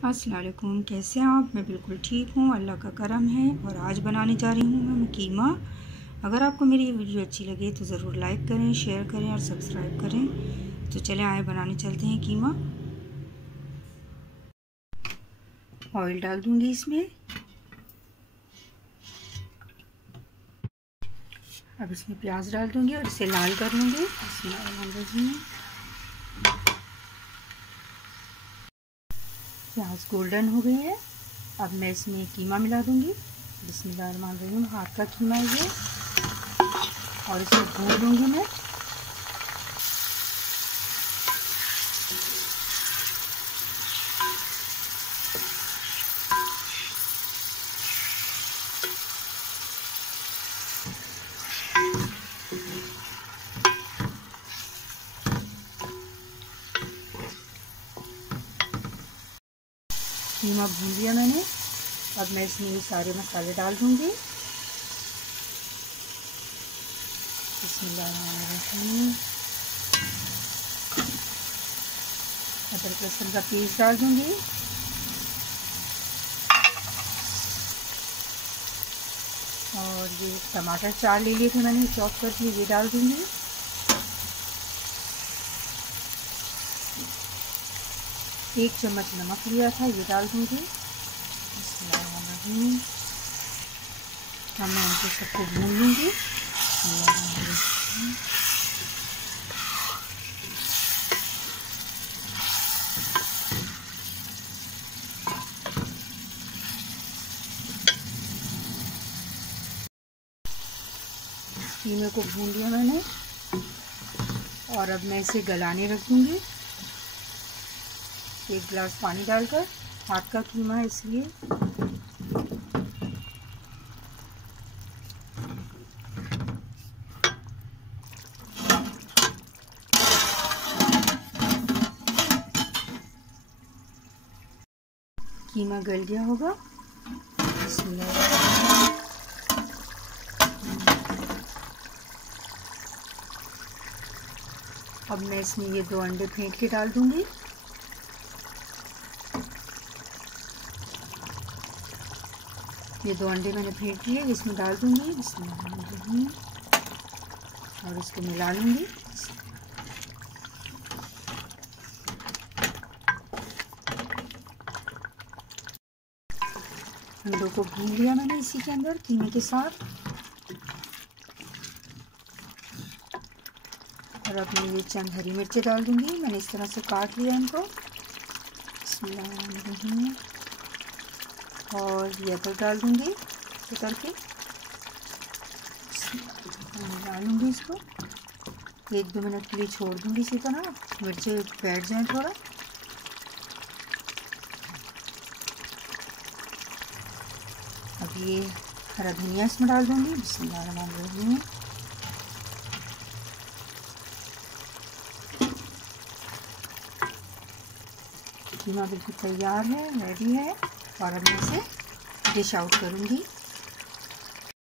अस्सलाम वालेकुम, कैसे हैं आप। मैं बिल्कुल ठीक हूँ, अल्लाह का करम है। और आज बनाने जा रही हूँ मैं कीमा। अगर आपको मेरी ये वीडियो अच्छी लगे तो ज़रूर लाइक करें, शेयर करें और सब्सक्राइब करें। तो चलें आए बनाने चलते हैं कीमा। ऑयल डाल दूँगी इसमें। अब इसमें प्याज डाल दूँगी और इसे लाल कर लूँगी। प्याज गोल्डन हो गई है। अब मैं इसमें कीमा मिला दूँगी। बिस्मिल्लाहिर्रहमानिर्रहीम। हाथ का कीमा है ये, और इसे भून लूँगी मैं। कीमा भून लिया मैंने। अब मैं इसमें ये सारे मसाले डाल दूँगी। बिस्मिल्लाहिर्रहमानिर्रहीम। अदरक लहसुन का पेस्ट डाल दूँगी। और ये टमाटर 4 ले लिए थे मैंने चॉप करके, ये डाल दूँगी। एक चम्मच नमक लिया था, ये डाल दूँगी। अब मैं इनको सबको भून लूँगी। कीमे को भून लिया मैंने, और अब मैं इसे गलाने रख दूँगी। 1 गिलास पानी डालकर। हाथ का कीमा है इसलिए। कीमा गल गया होगा। अब मैं इसमें ये 2 अंडे फेंट के डाल दूँगी। ये 2 अंडे मैंने फेंट लिए, इसमें डाल दूँगी। इसमें और इसको मिला लूँगी। अंडों को भून लिया मैंने इसी के अंदर कीमे के साथ। और अब मैं ये चंद हरी मिर्चें डाल दूँगी। मैंने इस तरह से काट लिया इनको। और ये अदरक डाल दूँगी करके। डालूँगी इसको। 1-2 मिनट के लिए छोड़ दूँगी इसी तरह, मिर्चें बैठ जाएं थोड़ा। अब ये हरा धनिया इसमें डाल दूँगी। बिस्मिल्लाहिर्रहमानिर्रहीम। कीमा बिल्कुल तैयार है, रेडी है। और अब मैं इसे डिश आउट करूँगी।